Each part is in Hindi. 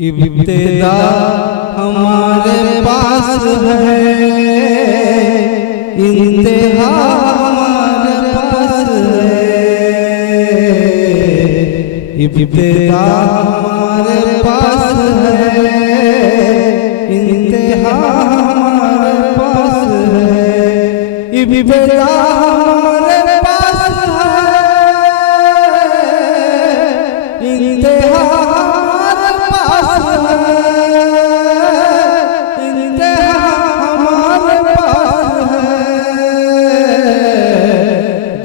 इब्तिदा हमारे पास है, इंतहा हमारे पास है। इब्तिदा हमारे पास है, इंतहा हमारे पास है। इब्तिदा हमारे पास है, इंतहा हमारे पास है। इंतहा हमारे पास है।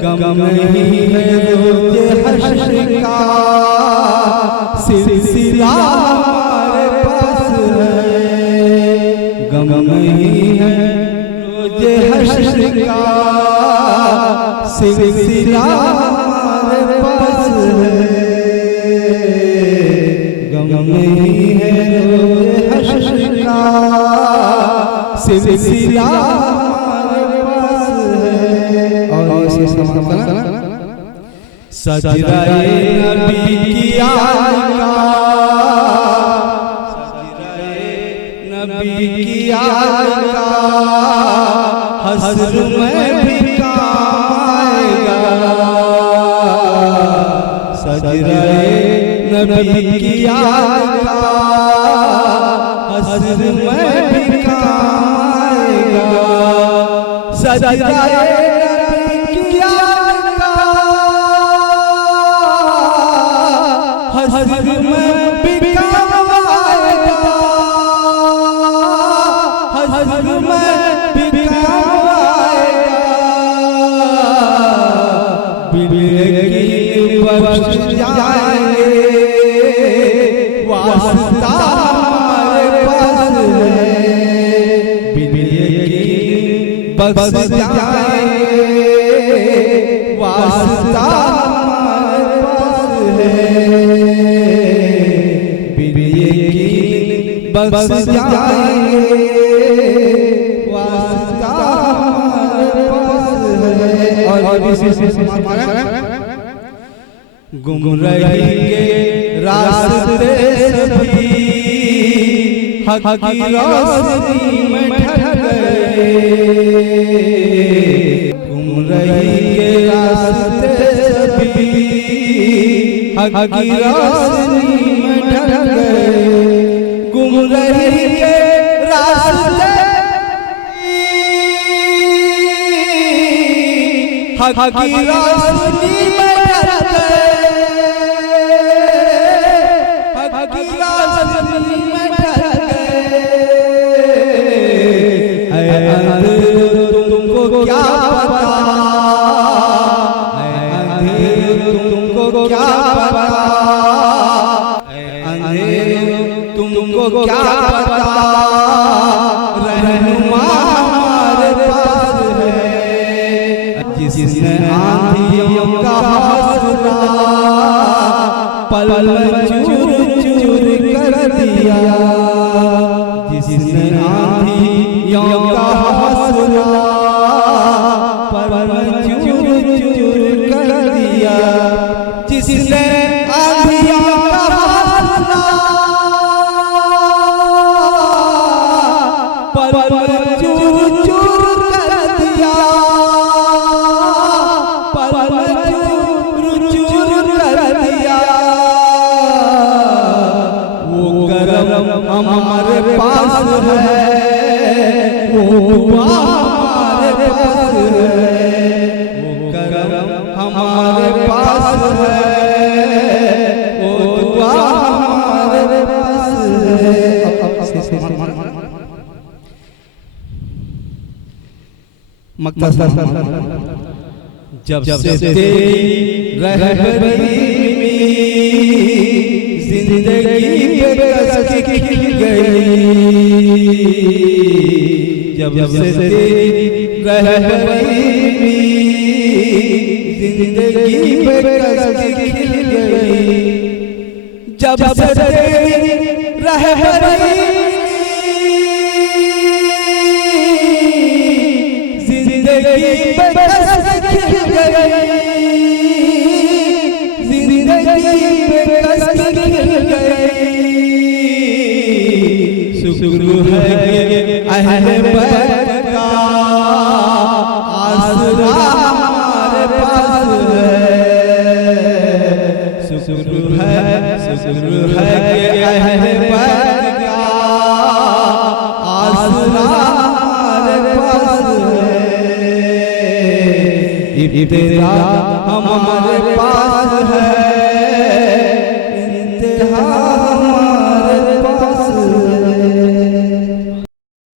गम नहीं है रोज़े हश्र का, सिलसिला हमारे पास है। गम नहीं है रोज़े हश्र का, सिलसिला हमारे पास है। गम नहीं है रोज़े हश्र का, सिलसिला हमारे पास है। और इसे समझना सजदाए नबी की आल का, सजदाए नबी की आल का हश्र में भी काम आएगा। सजदाए नबी की आल का हश्र में भी काम आएगा। सजदाए हश्र में भी काम आएगा। हश्र में भी काम आएगा। बिल्कुल बख्श जाएंगे, वास्ता हमारे पास है। बिल्कुल बख्श जाएंगे, वास्ता हमारे पास है। बख्श जाएंगे, वास्ता हमारे पास है। और इसी से गुमराही के रास्ते सभी हक की रोशनी में ढल गए। गुमराही के रास्ते सभी हक की रोशनी में ढल गए। गुमराही के रास्ते हक की रोशनी में ढल गए। हक की रोशनी में ढल गए। ऐ अंधेरो तुमको क्या पता, ऐ अंधेरो तुमको क्या पता, ऐ अंधेरो तुमको क्या पता, रहनुमा हमारे पास है। जिसने आंधियों का हौसला पल में चूर चूर कर दिया। जिसने आंधियों का हौसला पल में चूर चूर कर दिया। जिसने आंधियों का हौसला पल में चूर चूर कर दिया। पल में चूर चूर कर दिया। वो करम हमारे पास है, वो दुआ हमारे पास है। वो करम हमारे पास है, वो दुआ हमारे पास है। जब से तेरी रहबरी में जिंदगी पे कसक खिल गई। जब से तेरी रहबरी में जिंदगी पे कसक खिल गई। जब से तेरी रहबरी जिंदगी पे कसक खिल गई। जिंदगी पे कसक खिल गई। शुक्र है कि अहले बैत का आसरा हमारे पास है। शुक्र है कि अहले बैत का आसरा हमारे पास है। इब्तिदा हमारे पास है,